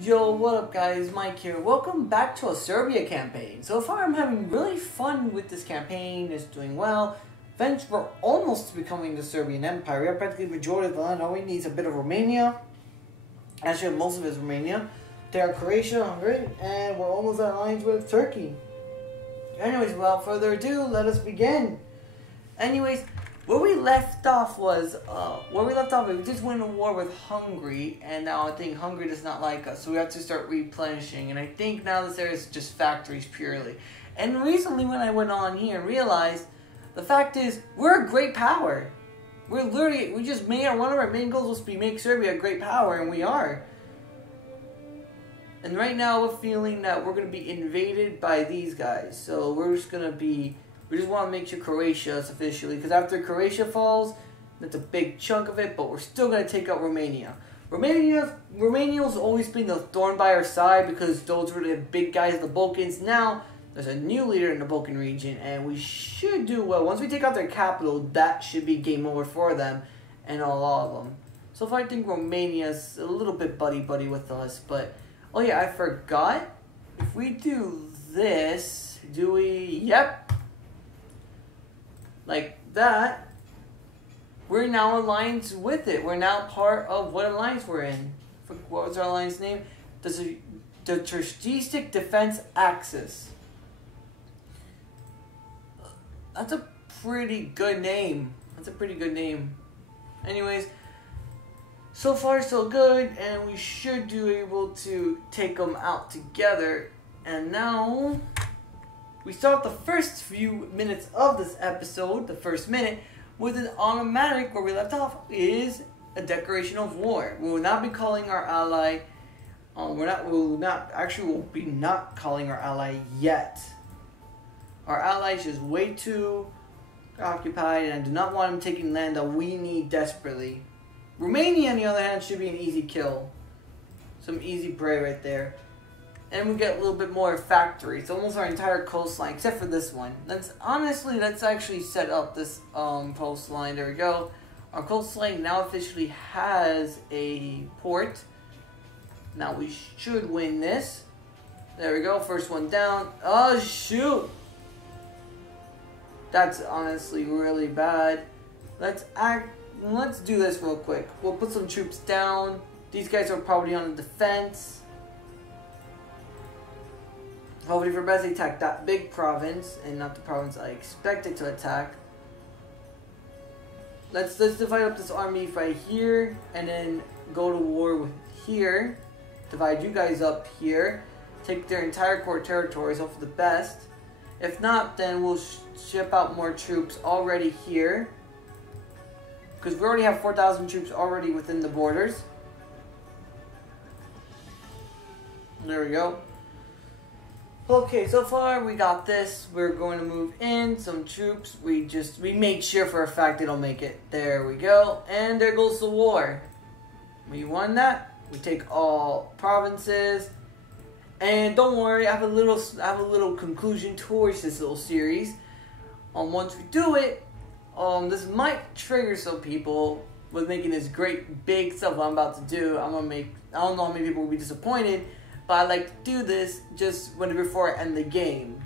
Yo, what up guys, Mike here. Welcome back to a Serbia campaign. So far I'm having really fun with this campaign, it's doing well. Eventually we're almost becoming the Serbian Empire. We have practically the majority of the land. All we need is a bit of Romania. Actually most of it is Romania. They are Croatia, Hungary, and we're almost at lines with Turkey. Anyways, without further ado, let us begin. Anyways, where we left off was, we just went to war with Hungary, and now I think Hungary does not like us, so we have to start replenishing, and I think now this area is just factories purely. And recently when I went on here and realized, the fact is, we're a great power. We just made one of our main goals was to make Serbia a great power, and we are. And right now we're feeling that we're going to be invaded by these guys, so we just want to make sure Croatia is officially, because after Croatia falls, that's a big chunk of it, but we're still going to take out Romania. Romania's always been the thorn by our side because those were the big guys in the Balkans. Now, there's a new leader in the Balkan region, and we should do well. Once we take out their capital, that should be game over for them and all of them. So far, I think Romania's a little bit buddy-buddy with us, but, oh yeah, I forgot. If we do this, yep. Like that, we're now aligned with it. We're now part of what alliance we're in. What was our alliance name? The Strategic Defense Axis. That's a pretty good name. Anyways, so far so good, and we should be able to take them out together. And now we start the first few minutes of this episode, the first minute, with an automatic, where we left off, is a declaration of war. We will not be calling our ally, we'll be not calling our ally yet. Our ally is just way too occupied, and I do not want him taking land that we need desperately. Romania, on the other hand, should be an easy kill. Some easy prey right there. And we get a little bit more factories. Almost our entire coastline, except for this one. Let's actually set up this coastline. There we go. Our coastline now officially has a port. Now we should win this. There we go. First one down. Oh shoot! That's honestly really bad. Let's do this real quick. We'll put some troops down. These guys are probably on the defense. Hopefully for best, they attack that big province and not the province I expected to attack. Let's divide up this army right here and then go to war with here. Divide you guys up here. Take their entire core territories, hope for the best. If not, then we'll ship out more troops already here. Because we already have 4,000 troops already within the borders. There we go. Okay, so far we got this. We're going to move in some troops. We made sure for a fact they don't make it. There we go. And there goes the war. We won that. We take all provinces. And don't worry, I have a little conclusion towards this little series. Once we do it, this might trigger some people with making this great big stuff I'm about to do. I don't know how many people will be disappointed. But I like to do this just before I end the game.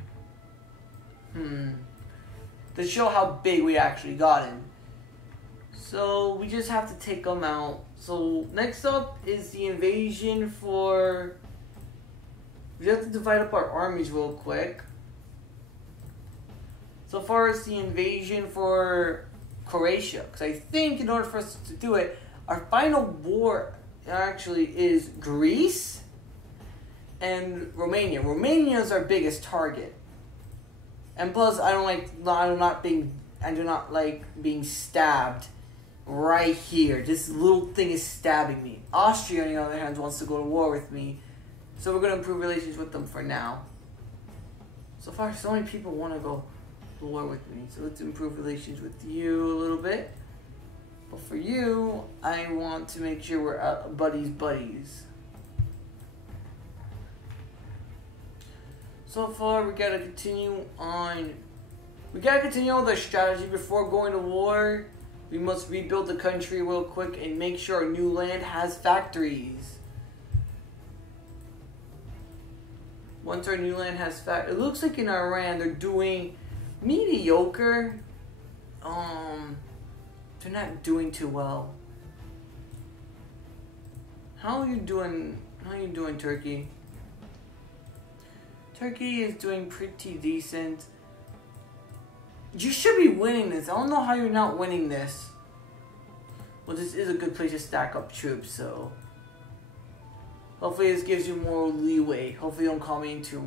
To show how big we actually gotten. So we just have to take them out. So next up is the invasion for... We have to divide up our armies real quick. So far as the invasion for Croatia. Because I think in order for us to do it, our final war actually is Greece and Romania. Romania is our biggest target, and plus I do not like being stabbed right here. This little thing is stabbing me. Austria, on the other hand, wants to go to war with me, so we're gonna improve relations with them for now. So far, so many people want to go to war with me, so let's improve relations with you a little bit. But for you, I want to make sure we're buddies. So far, we gotta continue on with our strategy before going to war. We must rebuild the country real quick and make sure our new land has factories. Once our new land has it looks like in Iran they're doing mediocre. They're not doing too well. How are you doing? How are you doing, Turkey? Turkey is doing pretty decent. You should be winning this. I don't know how you're not winning this. Well, this is a good place to stack up troops, so hopefully this gives you more leeway. Hopefully you don't call me into the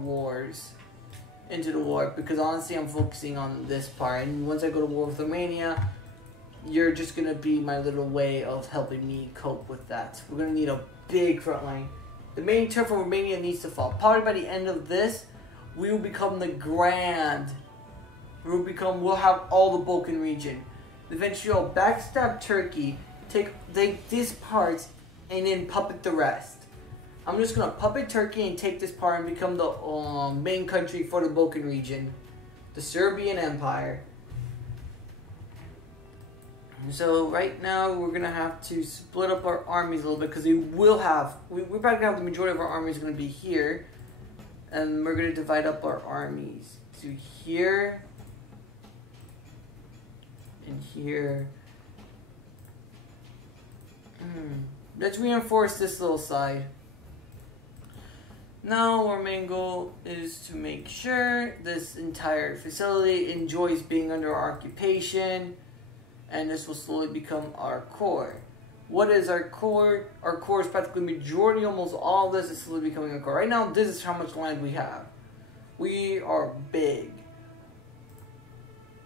war, because honestly I'm focusing on this part, and once I go to war with Romania, you're just gonna be my little way of helping me cope with that. We're gonna need a big front line. The main turf of Romania needs to fall. Probably by the end of this, we will become the grand. We'll have all the Balkan region. Eventually I'll backstab Turkey, take these parts, and then puppet the rest. I'm just gonna puppet Turkey and take this part and become the main country for the Balkan region, the Serbian Empire. So right now we're gonna have to split up our armies a little bit, because we're probably gonna have the majority of our armies gonna be here, and we're gonna divide up our armies to here and here. Let's reinforce this little side. Now our main goal is to make sure this entire facility enjoys being under our occupation, and this will slowly become our core. What is our core? Our core is practically majority, almost all of this is slowly becoming a core. Right now, this is how much land we have. We are big.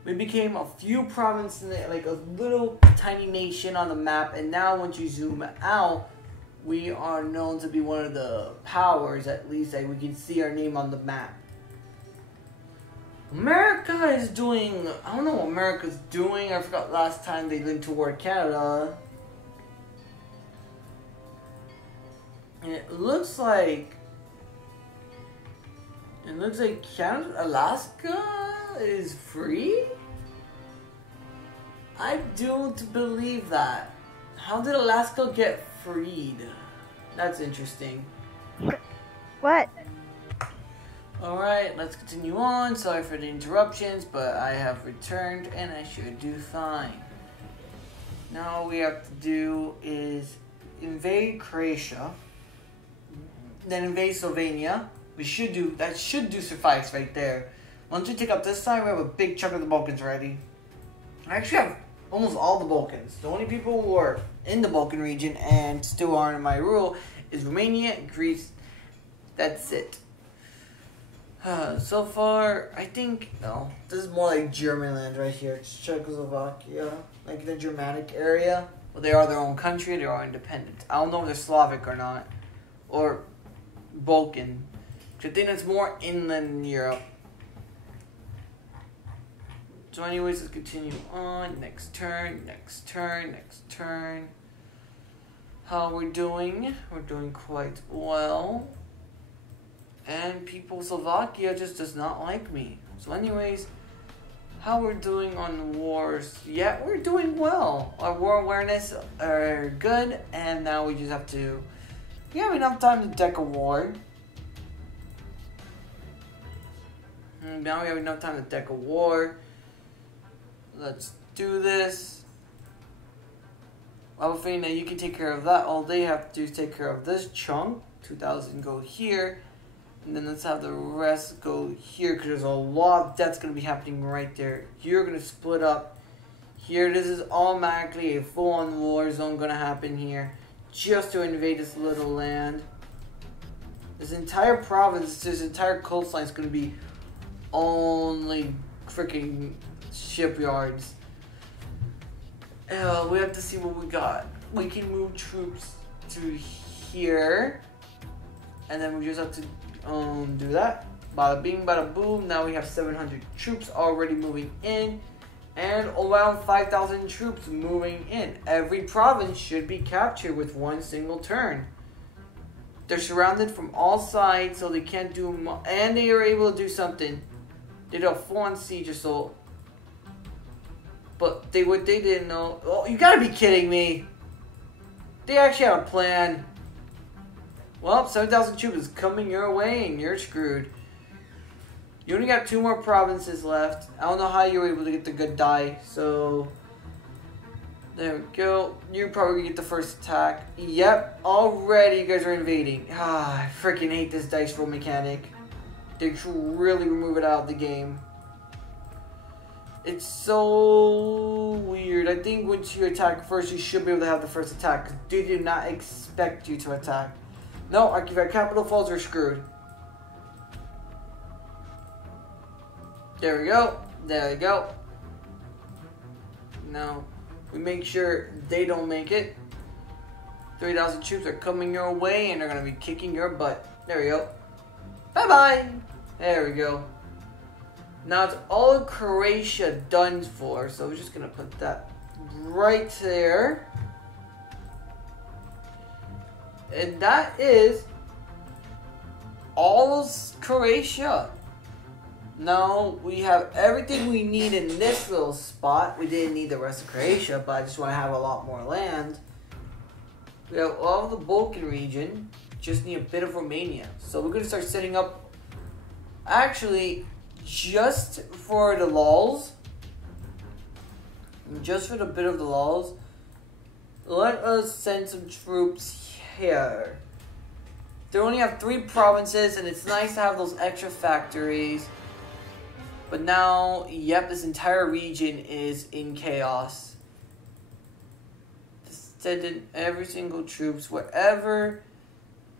We became a few provinces, like a little tiny nation on the map, and now once you zoom out, we are known to be one of the powers, at least like we can see our name on the map. America is doing, I don't know what America's doing. I forgot last time they went toward Canada. And it looks like Canada, Alaska is free? I don't believe that. How did Alaska get freed? That's interesting. What? Alright, let's continue on. Sorry for the interruptions, but I have returned and I should do fine. Now all we have to do is invade Croatia, then invade Slovenia. That should suffice right there. Once we take up this side, we have a big chunk of the Balkans ready. I actually have almost all the Balkans. The only people who are in the Balkan region and still aren't in my rule is Romania, Greece. That's it. So far, I think, no, this is more like German land right here. It's Czechoslovakia, like the Germanic area. Well, they are their own country, they are independent. I don't know if they're Slavic or not, or Balkan. I think it's more inland Europe. So anyways, let's continue on. Next turn. How we're doing? We're doing quite well. And people Slovakia just does not like me. So anyways, how we're doing on wars? Yeah, we're doing well. Our war awareness are good, and now we just have to, we have enough time to deck a war. Now we have enough time to deck a war. Let's do this. Albafina, you can take care of that. All they have to do is take care of this chunk. 2,000 go here. And then let's have the rest go here, because there's a lot that's going to be happening right there. You're going to split up here. This is automatically a full-on war zone going to happen here, just to invade this little land. This entire province, this entire coastline is going to be only freaking shipyards. We have to see what we got. We can move troops to here, and then we just have to do that. Bada bing, bada boom. Now we have 700 troops already moving in, and around 5,000 troops moving in. Every province should be captured with one single turn. They're surrounded from all sides, so they can't do and they are able to do something. They did a full-on siege assault, but what they didn't know. Oh, you gotta be kidding me! They actually had a plan. Well, 7,000 troops is coming your way and you're screwed. You only got 2 more provinces left. I don't know how you were able to get the good die, so... There we go. You probably get the first attack. Yep, already you guys are invading. Ah, I freaking hate this dice roll mechanic. They should really remove it out of the game. It's so weird. I think once you attack first, you should be able to have the first attack. Because they do not expect you to attack. No, if our capital falls, you're screwed. There we go. There we go. Now, we make sure they don't make it. 3,000 troops are coming your way and they're going to be kicking your butt. There we go. Bye-bye. There we go. Now it's all of Croatia done for. So we're just going to put that right there. And that is all of Croatia. Now we have everything we need in this little spot. We didn't need the rest of Croatia, but I just want to have a lot more land. We have all of the Balkan region. Just need a bit of Romania. So we're going to start setting up, actually, just for the lulz. Just for the bit of the lulz. Let us send some troops here. They only have 3 provinces, and it's nice to have those extra factories. But now, yep, this entire region is in chaos. Send in every single troops wherever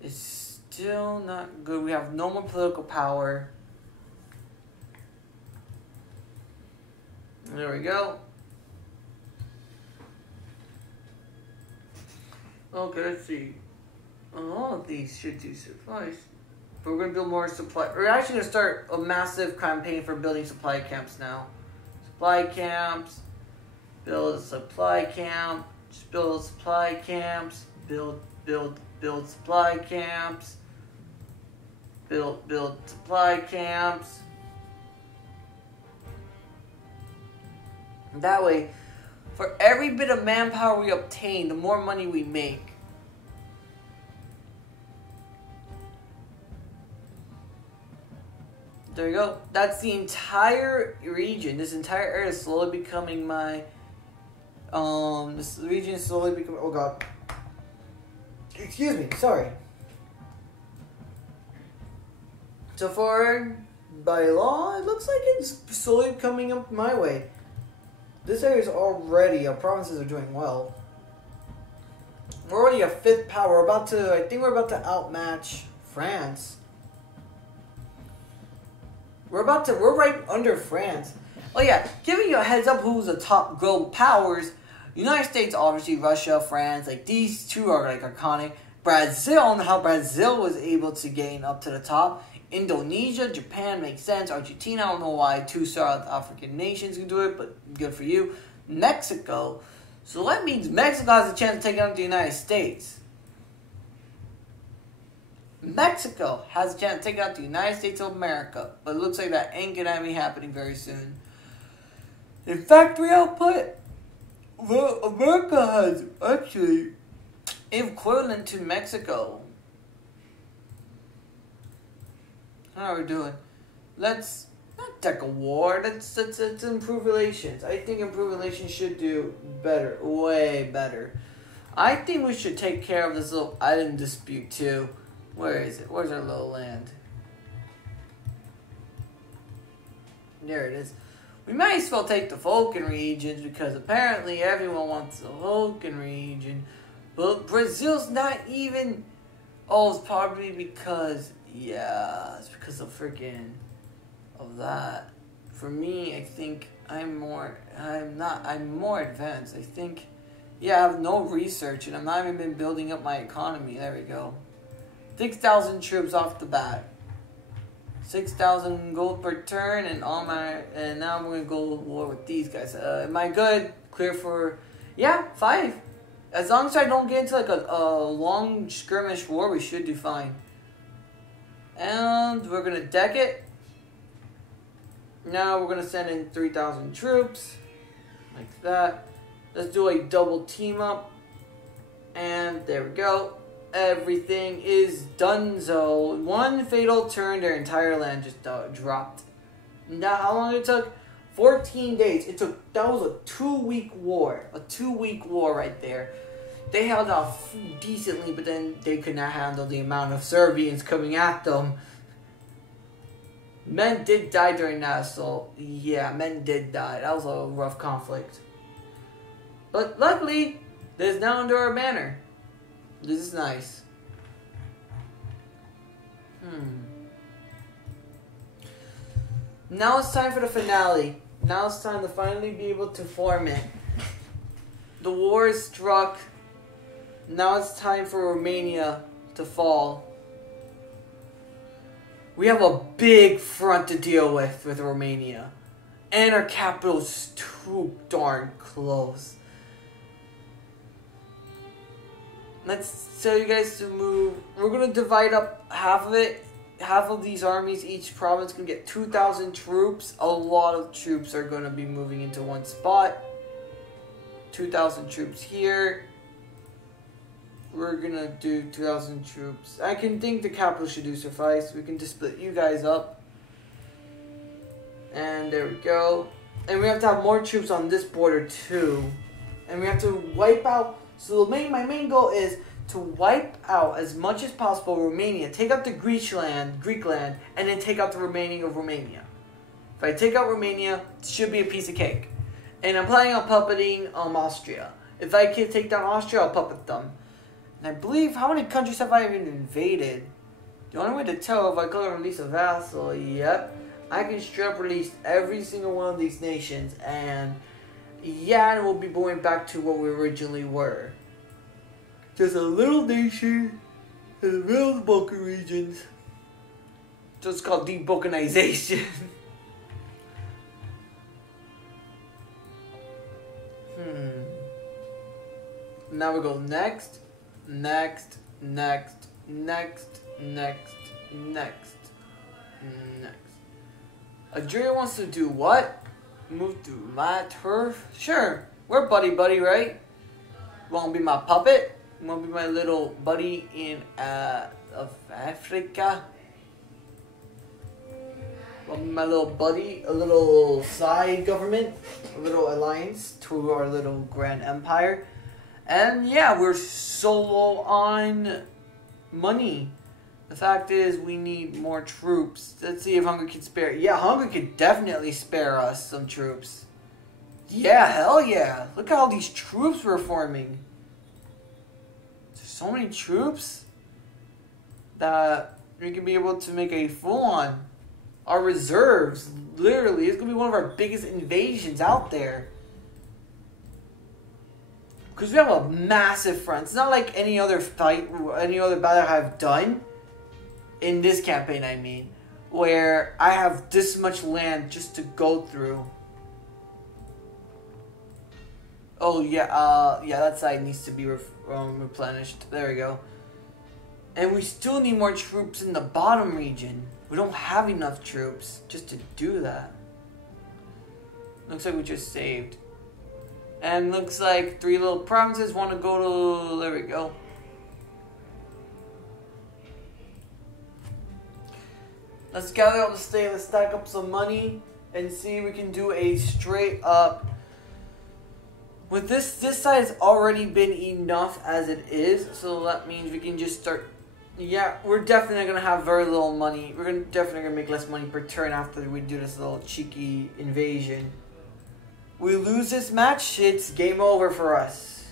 is still not good. We have no more political power. There we go. Okay, let's see. All of these should do suffice. But we're going to build more supply. We're actually going to start a massive campaign for building supply camps now. Supply camps. Build a supply camp. Just build supply camps. Build supply camps. Build supply camps. And that way, for every bit of manpower we obtain, the more money we make. There you go. That's the entire region. This entire area is slowly becoming my... this region is slowly becoming... Oh, God. Excuse me. Sorry. So far, by law, it looks like it's slowly coming up my way. This area is already... Our provinces are doing well. We're already a 5th power. I think we're about to outmatch France. We're right under France. Oh yeah, giving you a heads up who's the top global powers. United States, obviously, Russia, France, like these 2 are like iconic. Brazil, I don't know how Brazil was able to gain up to the top. Indonesia, Japan makes sense. Argentina, I don't know why 2 South African nations can do it, but good for you. Mexico, so that means Mexico has a chance of taking out the United States. Mexico has a chance to take out the United States of America, but it looks like that ain't gonna be happening very soon. In factory output, well, America has actually equivalent to Mexico. How are we doing? Let's not declare war. Let's improve relations. I think improved relations should do better, way better. I think we should take care of this little island dispute too. Where is it? Where's our little land? There it is. We might as well take the Vulcan regions because apparently everyone wants the Vulcan region. But Brazil's not even... Oh, it's probably because... Yeah, it's because of freaking... Of that. For me, I think I'm more advanced. I think... Yeah, I have no research and I'm not even been building up my economy. There we go. 6,000 troops off the bat. 6,000 gold per turn, and now I'm gonna go to war with these guys. Am I good? Clear for... Yeah, 5. As long as I don't get into like a long skirmish war, we should do fine. And we're gonna deck it. Now we're gonna send in 3,000 troops, like that. Let's do a double team up, and there we go. Everything is donezo. One fatal turn, their entire land just dropped. Now, how long it took? 14 days. That was a 2-week war. A 2-week war right there. They held off decently, but then they could not handle the amount of Serbians coming at them. Men did die during that assault. Yeah, men did die. That was a rough conflict. But luckily, there's now under our banner. This is nice. Now it's time for the finale. Now it's time to finally be able to form it. The war is struck. Now it's time for Romania to fall. We have a big front to deal with Romania. And our capital's too darn close. Let's tell you guys to move. We're going to divide up half of it. Half of these armies, each province can get 2,000 troops. A lot of troops are going to be moving into one spot. 2,000 troops here. We're going to do 2,000 troops. I can think the capital should do suffice. We can just split you guys up. And there we go. And we have to have more troops on this border too. And we have to wipe out. So my main goal is to wipe out as much as possible Romania. Take out the Greek land, and then take out the remaining of Romania. If I take out Romania, it should be a piece of cake. And I'm planning on puppeting Austria. If I can take down Austria, I'll puppet them. And I believe, how many countries have I even invaded? The only way to tell if I go and release a vassal, yep. I can straight up release every single one of these nations. And yeah, and we'll be going back to what we originally were. Just a little nation in the middle of the Balkan regions. So it's called de-Balkanization. Now we go next, next, next, next, next, next, next. Algeria wants to do what? Move to my turf? Sure, we're buddy-buddy, right? Wanna be my puppet? Want to be my little buddy in of Africa? Want to be my little buddy, a little side government, a little alliance to our little grand empire? And yeah, we're so low on money. The fact is, we need more troops. Let's see if Hungary can spare. Yeah, Hungary could definitely spare us some troops. Yeah, hell yeah! Look at all these troops we're forming. So many troops that we can be able to make a full-on. Our reserves, literally, it's going to be one of our biggest invasions out there. Because we have a massive front. It's not like any other fight, any other battle I've done. In this campaign, I mean. Where I have this much land just to go through. Oh, yeah, that side needs to be replenished. There we go. And we still need more troops in the bottom region. We don't have enough troops just to do that. Looks like we just saved. And looks like 3 little provinces want to go to... There we go. Let's gather up the state. Let's stack up some money. And see if we can do a straight up... With this side has already been enough as it is, so that means we can just start. Yeah, we're definitely gonna have very little money. We're definitely gonna make less money per turn after we do this little cheeky invasion. We lose this match, it's game over for us.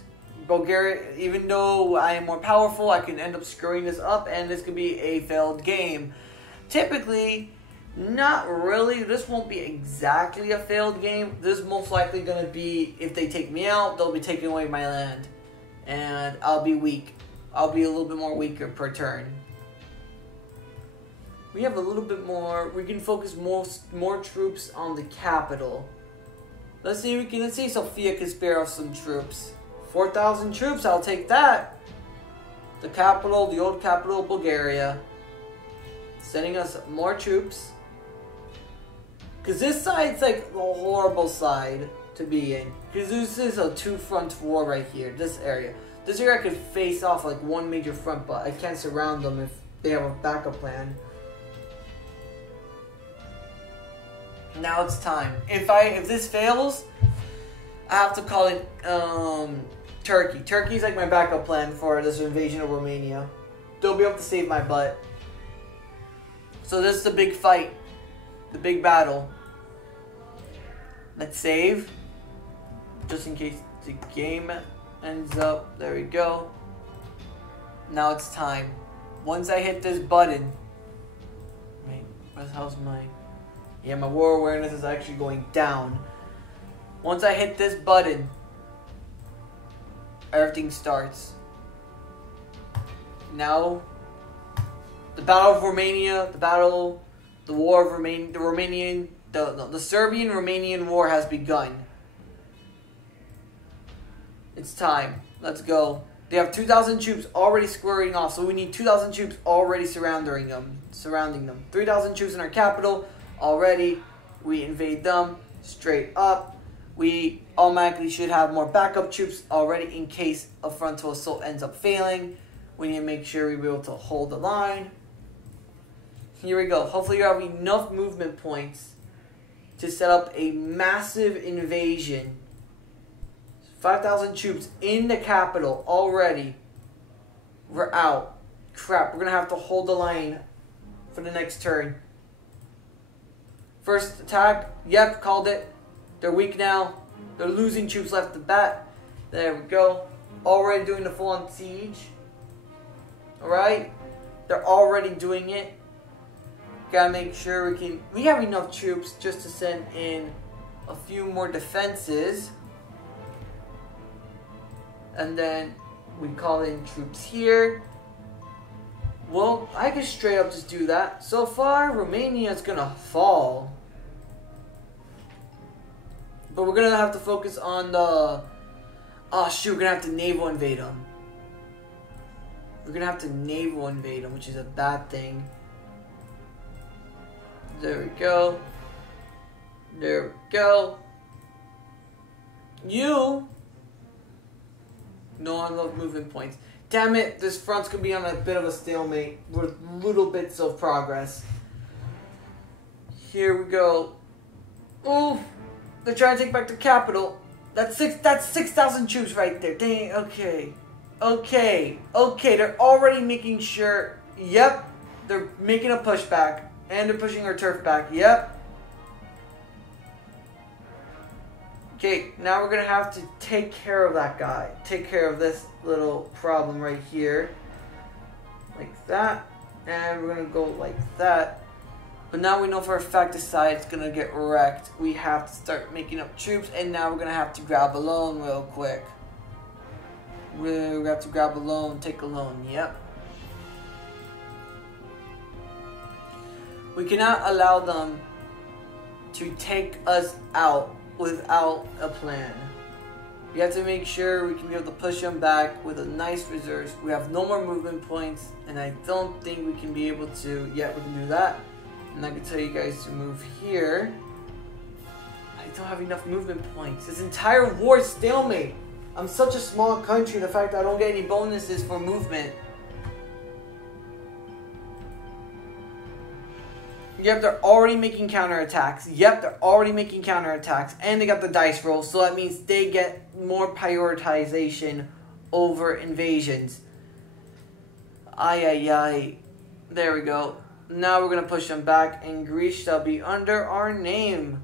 Bulgaria, even though I am more powerful, I can end up screwing this up, and this could be a failed game. Typically. Not really. This won't be exactly a failed game. This is most likely going to be, if they take me out, they'll be taking away my land. And I'll be weak. I'll be a little bit more weaker per turn. We have a little bit more. We can focus more troops on the capital. Let's see Sofia can spare us some troops. 4,000 troops, I'll take that. The capital, the old capital, Bulgaria. Sending us more troops. Because this side's like the horrible side to be in. Because this is a 2-front war right here, this area. This year I could face off like one major front, but I can't surround them if they have a backup plan. Now it's time. If this fails, I have to call it Turkey. Turkey's like my backup plan for this invasion of Romania. They'll be able to save my butt. So this is the big fight. The big battle. Let's save. Just in case the game ends up. There we go. Now it's time. Once I hit this button. Wait, what the hell's my... Yeah, my war awareness is actually going down. Once I hit this button, everything starts. Now, the Battle of Romania, the War of Romania, the Serbian-Romanian War has begun. It's time. Let's go. They have 2,000 troops already squaring off, so we need 2,000 troops already surrounding them. 3,000 troops in our capital already. We invade them straight up. We automatically should have more backup troops already in case a frontal assault ends up failing. We need to make sure we're able to hold the line. Here we go. Hopefully you have enough movement points to set up a massive invasion. 5,000 troops in the capital already. We're out. Crap, we're going to have to hold the line for the next turn. First attack. Yep, called it. They're weak now. They're losing troops left to bat. There we go. Already doing the full-on siege. Alright. They're already doing it. Gotta make sure we have enough troops just to send in a few more defenses. And then we call in troops here. Well, I could straight up just do that. So far, Romania is gonna fall. But we're gonna have to focus on the... Oh shoot, we're gonna have to naval invade them. We're gonna have to naval invade them, which is a bad thing. There we go. There we go. You... No, I love movement points. Damn it, this front's gonna be on a bit of a stalemate with little bits of progress. Here we go. Ooh, they're trying to take back the capital. That's 6,000 troops right there. Dang, okay. Okay, they're already making sure. Yep, they're making a pushback. And they're pushing our turf back. Yep. Okay, now we're going to have to take care of that guy. Take care of this little problem right here. Like that. And we're going to go like that. But now we know for a fact this side is going to get wrecked. We have to start making up troops. And now we're going to have to grab a loan real quick. We have to grab a loan. Take a loan. Yep. We cannot allow them to take us out without a plan. We have to make sure we can be able to push them back with a nice reserves. We have no more movement points, and I don't think we can be able to. Yeah, we can do that. And I can tell you guys to move here. I don't have enough movement points. This entire war is stalemate. I'm such a small country. The fact that I don't get any bonuses for movement. Yep, they're already making counterattacks. Yep, they're already making counterattacks. And they got the dice roll, so that means they get more prioritization over invasions. Ay. There we go. Now we're going to push them back, and Greece shall be under our name.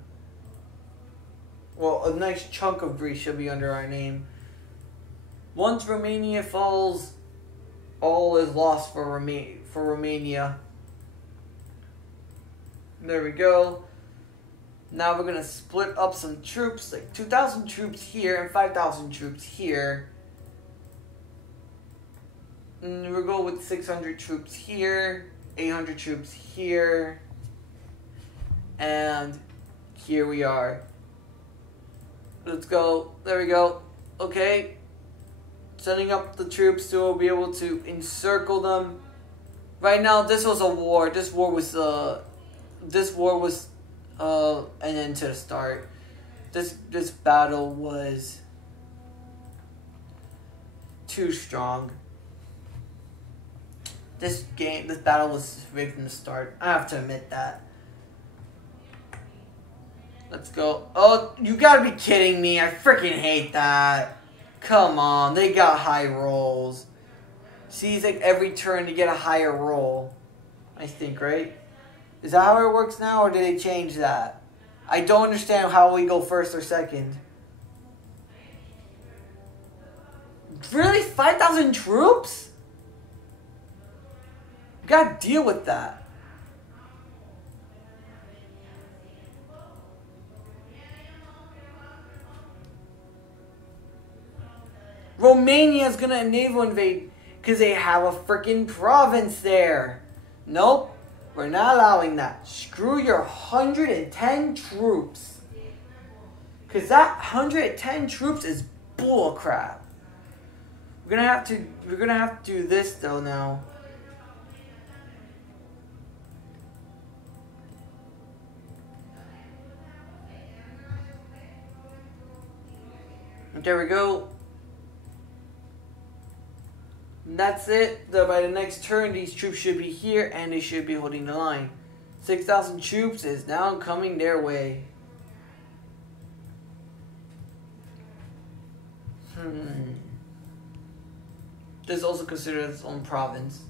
Well, a nice chunk of Greece shall be under our name. Once Romania falls, all is lost for Romania. There we go. Now we're going to split up some troops, like 2,000 troops here and 5,000 troops here. And we'll go with 600 troops here, 800 troops here, and here we are. Let's go. There we go. Okay. Setting up the troops so we'll be able to encircle them. Right now, this was a war. This war was an end to the start. This battle was too strong. This battle was rigged from the start. I have to admit that. Let's go. Oh, you gotta be kidding me. I freaking hate that. Come on, they got high rolls. See, it's like every turn to get a higher roll. I think, right? Is that how it works now, or did they change that? I don't understand how we go first or second. Really? 5,000 troops? You gotta deal with that. Romania is gonna enable invade because they have a freaking province there. Nope, we're not allowing that. Screw your 110 troops. Because that 110 troops is bullcrap. We're gonna have to do this though now. There we go. And that's it. By the next turn, these troops should be here and they should be holding the line. 6,000 troops is now coming their way. This is also considered its own province.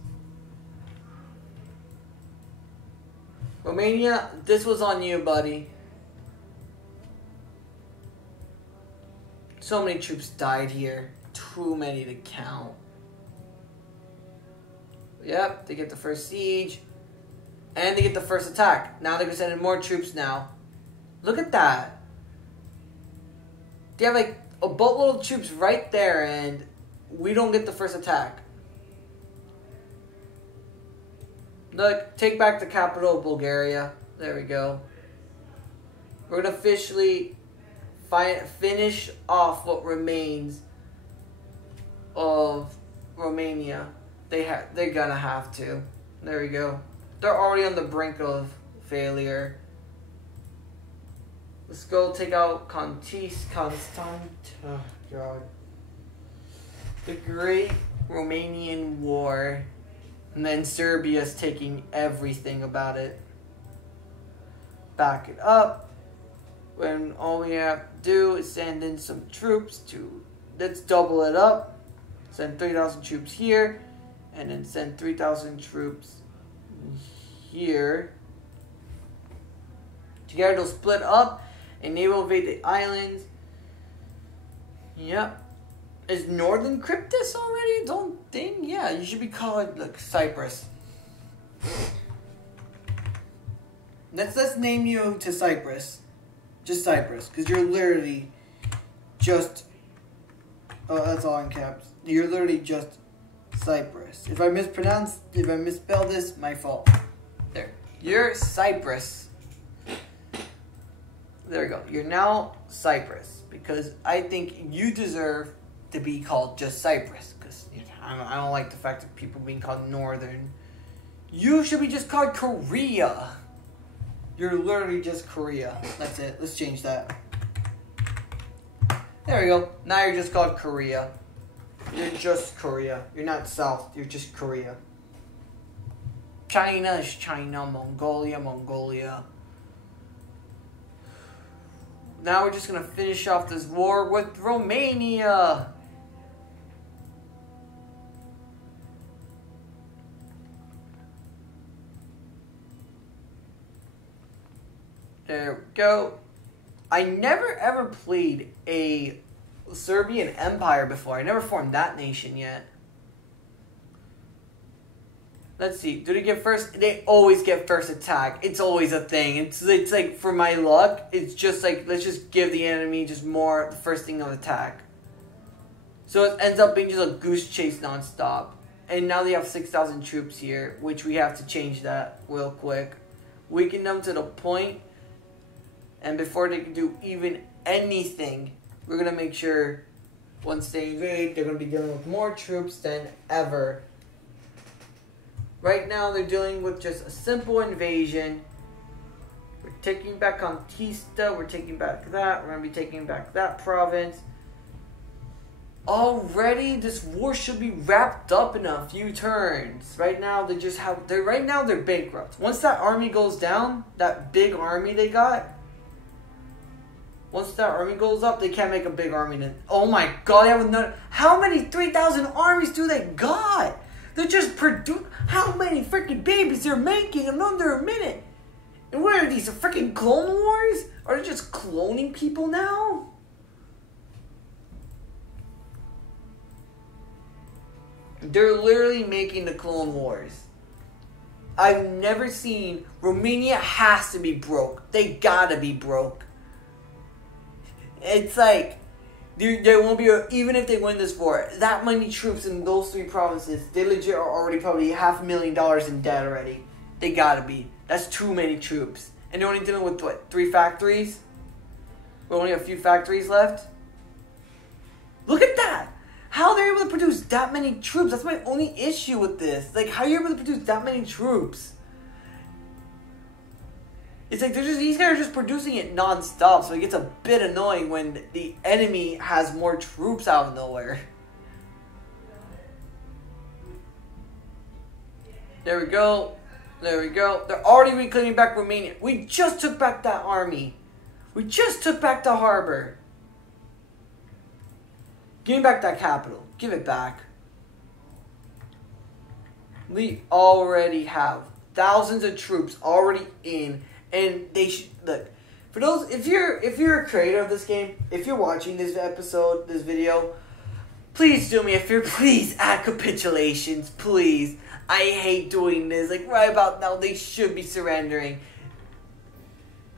Romania, this was on you, buddy. So many troops died here. Too many to count. Yep, they get the first siege. And they get the first attack. Now they're sending more troops now. Look at that. They have like a boatload of troops right there and we don't get the first attack. Look, take back the capital of Bulgaria. There we go. We're going to officially finish off what remains of Romania. They're gonna have to. There we go. They're already on the brink of failure. Let's go take out oh god. The Great Romanian War. And then Serbia's taking everything about it. Back it up. When all we have to do is send in some troops to... Let's double it up. Send 3,000 troops here. And then send 3,000 troops here. Together they'll split up. And they will invade the islands. Yep. Is Northern Cryptus already? Don't think. Yeah, you should be called like Cyprus. Let's name you to Cyprus. Just Cyprus. Because you're literally just... Oh, that's all in caps. You're literally just Cyprus. If I misspell this, my fault. There. You're Cyprus. There we go. You're now Cyprus. Because I think you deserve to be called just Cyprus. Because I don't like the fact that people being called Northern. You should be just called Korea. You're literally just Korea. That's it. Let's change that. There we go. Now you're just called Korea. You're just Korea. You're not South. You're just Korea. China is China. Mongolia, Mongolia. Now we're just going to finish off this war with Romania. There we go. I never ever played a Serbian Empire before. I never formed that nation yet. Let's see. Do they get first? They always get first attack. It's always a thing. It's like, for my luck, it's just like, let's just give the enemy just more the first thing of attack. So it ends up being just a goose chase nonstop. And now they have 6,000 troops here, which we have to change that real quick. Weaken them to the point. And before they can do even anything, we're going to make sure once they invade, they're going to be dealing with more troops than ever. Right now, they're dealing with just a simple invasion. We're taking back Contista. We're taking back that. We're going to be taking back that province. already this war should be wrapped up in a few turns. Right now they're bankrupt. Once that army goes down, that big army they got, once that army goes up, they can't make a big army then. Oh my god, they have another. How many 3,000 armies do they got? They're just how many freaking babies they're making in under a minute? And what are these, freaking clone wars? Are they just cloning people now? They're literally making the Clone Wars. I've never seen. Romania has to be broke. They gotta be broke. It's like there won't be even if they win this war, that many troops in those 3 provinces, they legit are already probably $500,000 in debt already. They gotta be. That's too many troops. And they're only dealing with what, 3 factories? We only have a few factories left. Look at that! How they're able to produce that many troops? That's my only issue with this. Like, how are you able to produce that many troops? It's like these guys are just producing it non-stop, so it gets a bit annoying when the enemy has more troops out of nowhere. There we go. There we go. They're already reclaiming back Romania. We just took back that army. We just took back the harbor. Give me back that capital. Give it back. We already have thousands of troops already in. And they should look, for those, if you're a creator of this game, if you're watching this episode, this video, please do me a favor, please add capitulations, please. I hate doing this. Like right about now, they should be surrendering.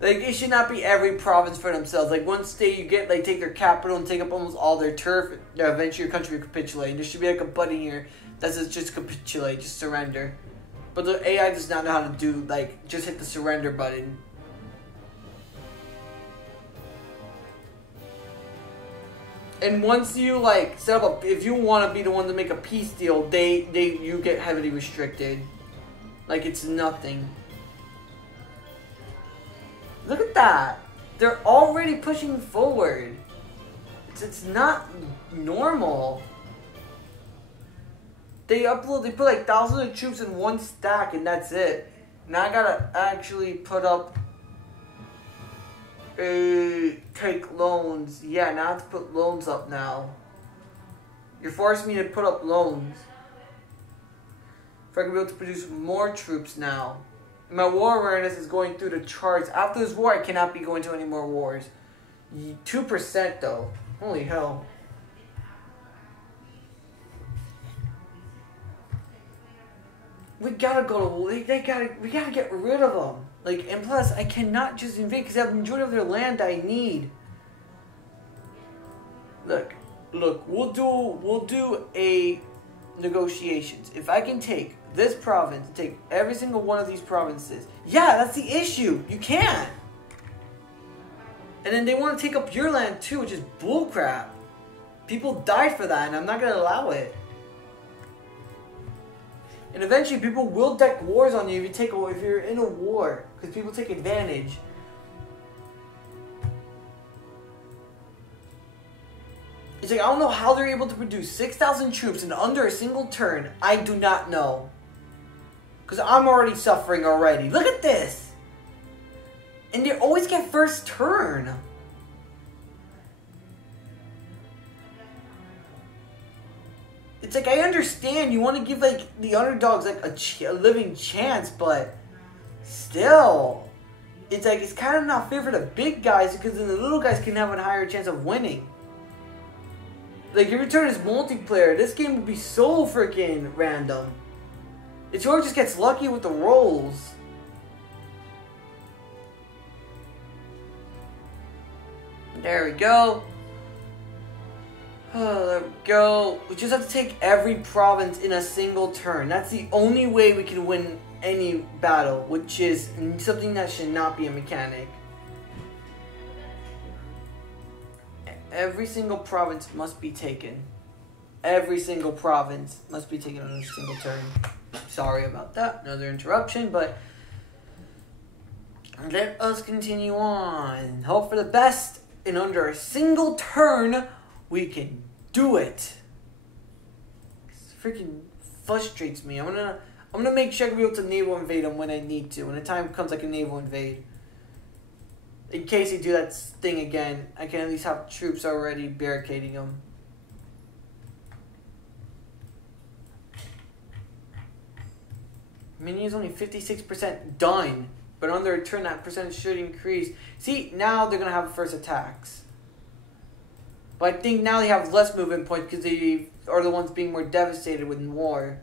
Like it should not be every province for themselves. Like one state you get, like take their capital and take up almost all their turf. Eventually your country will capitulate. There should be like a button here that says just capitulate, just surrender. But the AI does not know how to do, like, just hit the surrender button. And once you, like, set up if you want to be the one to make a peace deal, you get heavily restricted. Like, it's nothing. Look at that. They're already pushing forward. It's not normal. They put like thousands of troops in one stack and that's it. Now I gotta actually put up take loans. Yeah, now I have to put loans up now. You're forcing me to put up loans. If I can be able to produce more troops now. My war awareness is going through the charts. After this war, I cannot be going to any more wars. 2% though. Holy hell. We gotta go to, we gotta get rid of them. Like, and plus, I cannot just invade because I have the majority of their land I need. Look, we'll do a negotiations. If I can take this province, take every single one of these provinces. Yeah, that's the issue. You can't. And then they want to take up your land too, which is bullcrap. People died for that, and I'm not gonna allow it. And eventually, people will deck wars on you if you're in a war, because people take advantage. It's like I don't know how they're able to produce 6,000 troops in under a single turn. I do not know, because I'm already suffering already. Look at this, and they always get first turn. It's like, I understand you want to give, like, the underdogs, like, a living chance, but still, it's like, it's kind of not fair for the big guys, because then the little guys can have a higher chance of winning. Like, if your turn is multiplayer, this game would be so freaking random. It's whoever just gets lucky with the rolls. There we go. Oh, there we go. We just have to take every province in a single turn. That's the only way we can win any battle, which is something that should not be a mechanic. Every single province must be taken. Every single province must be taken on a single turn. Sorry about that. Another interruption, but let us continue on. Hope for the best. In under a single turn, we can do it. It freaking frustrates me. I'm gonna make sure I can be able to naval invade them when I need to. When the time comes, I can naval invade. In case they do that thing again, I can at least have troops already barricading them. Mini is only 56% done, but on their turn, that percentage should increase. See, now they're gonna have first attacks. But I think now they have less movement points because they are the ones being more devastated with war.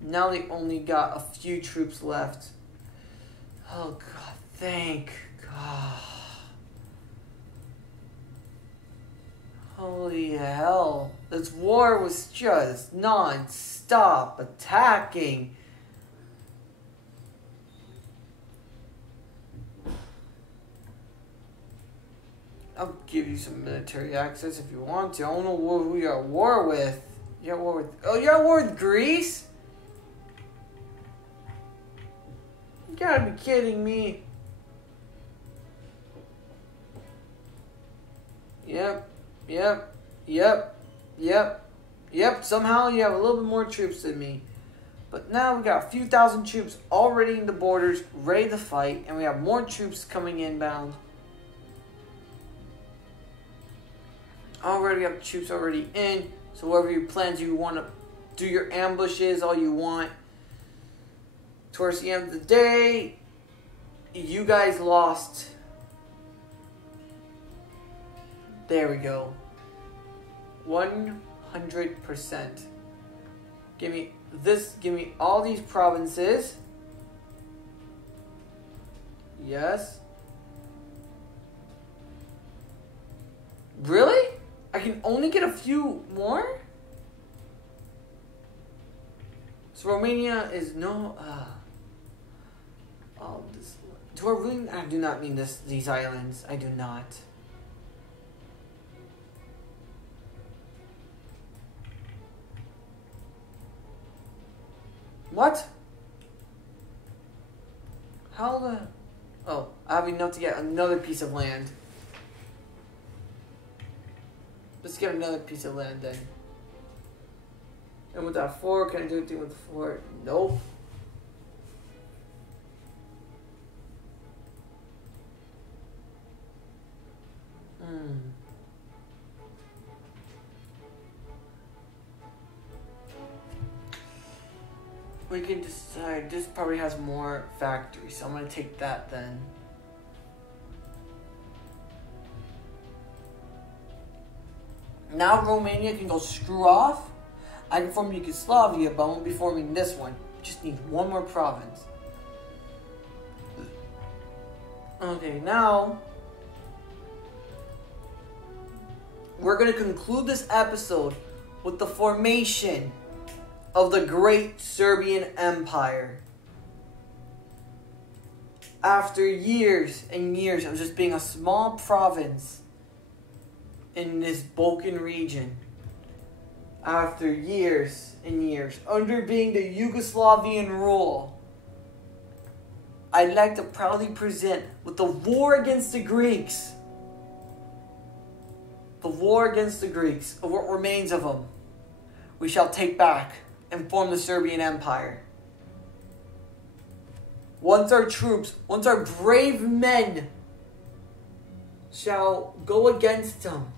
Now they only got a few troops left. Oh God, thank God. Holy hell. This war was just non-stop attacking. I'll give you some military access if you want to. I don't know who you're at war with. You're at war with... Oh, you're at war with Greece? You gotta be kidding me. Yep. Somehow you have a little bit more troops than me. But now we got a few thousand troops already in the borders, ready to fight. And we have more troops coming inbound. Already have troops already in. So whatever your plans you want to do your ambushes, all you want. Towards the end of the day, you guys lost. There we go. 100%. Give me this. Give me all these provinces. Yes. Really? I can only get a few more? So Romania is no... do I really... I do not mean these islands. I do not. What? How the... Oh, I have enough to get another piece of land. Let's get another piece of land then. And with that 4, can I do anything with the 4? Nope. We can decide. This probably has more factories, so I'm going to take that then. Now Romania can go screw off. I can form Yugoslavia, but I won't be forming this one. Just need one more province. Okay, now we're going to conclude this episode with the formation of the great Serbian Empire. After years and years of just being a small province in this Balkan region, after years and years under being the Yugoslavian rule, I'd like to proudly present with the war against the Greeks. The war against the Greeks, of what remains of them, we shall take back and form the Serbian Empire. Once our troops, once our brave men shall go against them,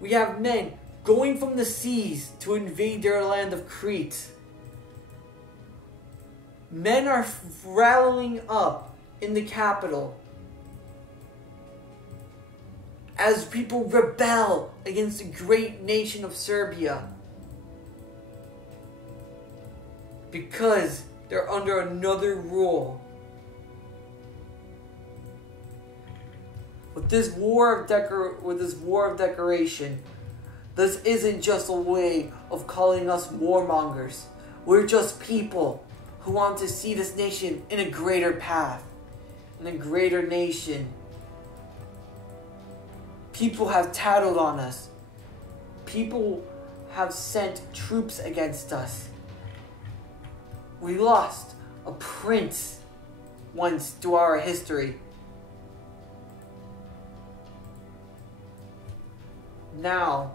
we have men going from the seas to invade their land of Crete. Men are rallying up in the capital as people rebel against the great nation of Serbia because they're under another rule. With this war of decoration, this isn't just a way of calling us warmongers. We're just people who want to see this nation in a greater path, in a greater nation. People have tattled on us. People have sent troops against us. We lost a prince once through our history. now,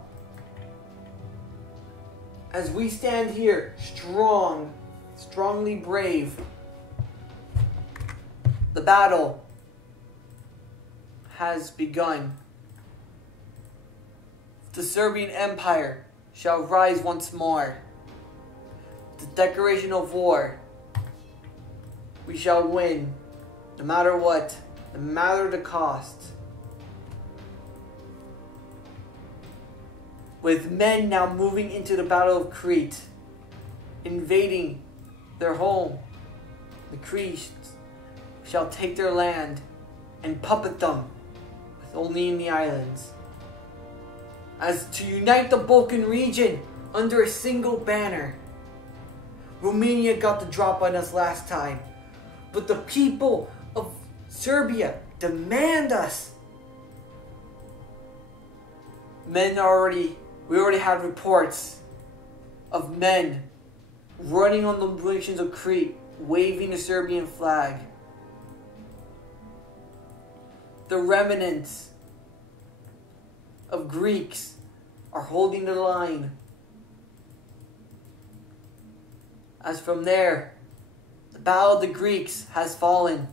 as we stand here, strongly brave, the battle has begun. The Serbian Empire shall rise once more. The declaration of war, we shall win, no matter what, no matter the cost. With men now moving into the Battle of Crete, invading their home, the Cretes shall take their land and puppet them, with only in the islands. As to unite the Balkan region under a single banner. Romania got the drop on us last time, but the people of Serbia demand us. We already had reports of men running on the nations of Crete, waving the Serbian flag. The remnants of Greeks are holding the line. As from there, the battle of the Greeks has fallen.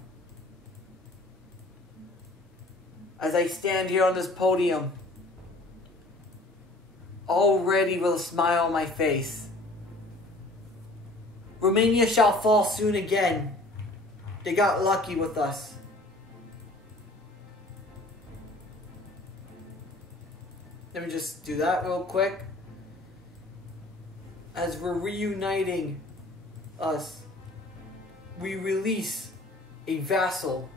As I stand here on this podium, already with a smile on my face. Romania shall fall soon again. They got lucky with us. Let me just do that real quick. As we're reuniting us, we release a vassal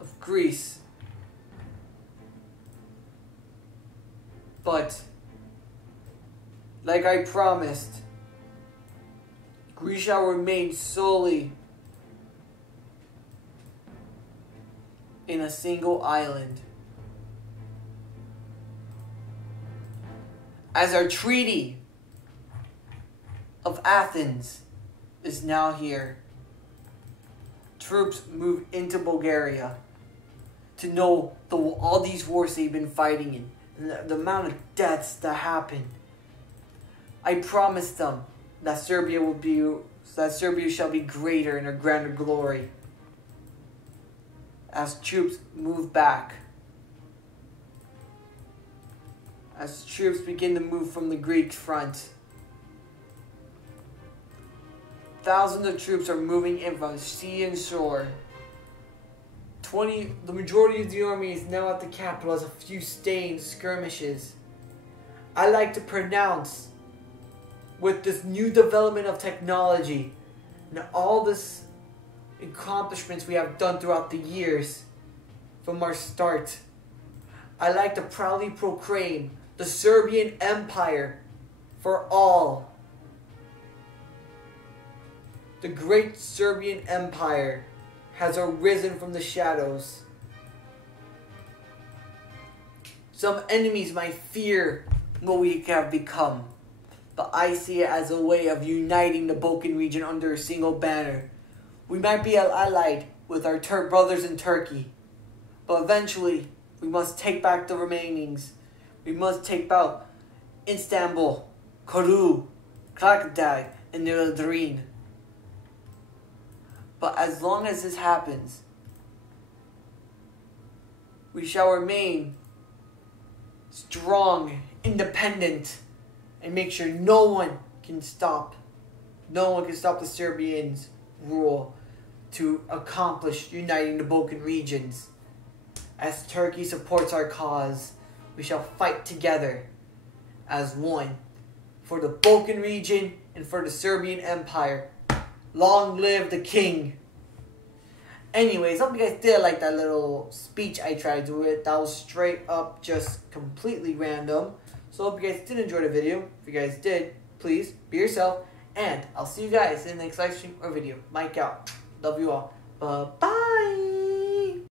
of Greece. But, like I promised, Greece shall remain solely in a single island. As our treaty of Athens is now here, troops move into Bulgaria to know all these wars they've been fighting in. The amount of deaths that happen. I promised them that Serbia shall be greater in her grander glory. As troops move back, as troops begin to move from the Greek front, thousands of troops are moving in from sea and shore. The majority of the army is now at the capital as a few stained skirmishes. I like to pronounce, with this new development of technology and all this accomplishments we have done throughout the years from our start, I like to proudly proclaim the Serbian Empire for all. The great Serbian Empire has arisen from the shadows. Some enemies might fear what we have become, but I see it as a way of uniting the Balkan region under a single banner. We might be allied with our Turk brothers in Turkey, but eventually we must take back the remainings. We must take out Istanbul, Koru, Krakatag, and Niladrin. But as long as this happens, we shall remain strong, independent, and make sure no one can stop the Serbians' rule to accomplish uniting the Balkan regions. As Turkey supports our cause, we shall fight together as one for the Balkan region and for the Serbian Empire. Long live the king. Anyways, hope you guys did like that little speech I tried to do it. That was straight up just completely random. So hope you guys did enjoy the video. If you guys did, please be yourself. And I'll see you guys in the next live stream or video. Mike out. Love you all. Bye-bye.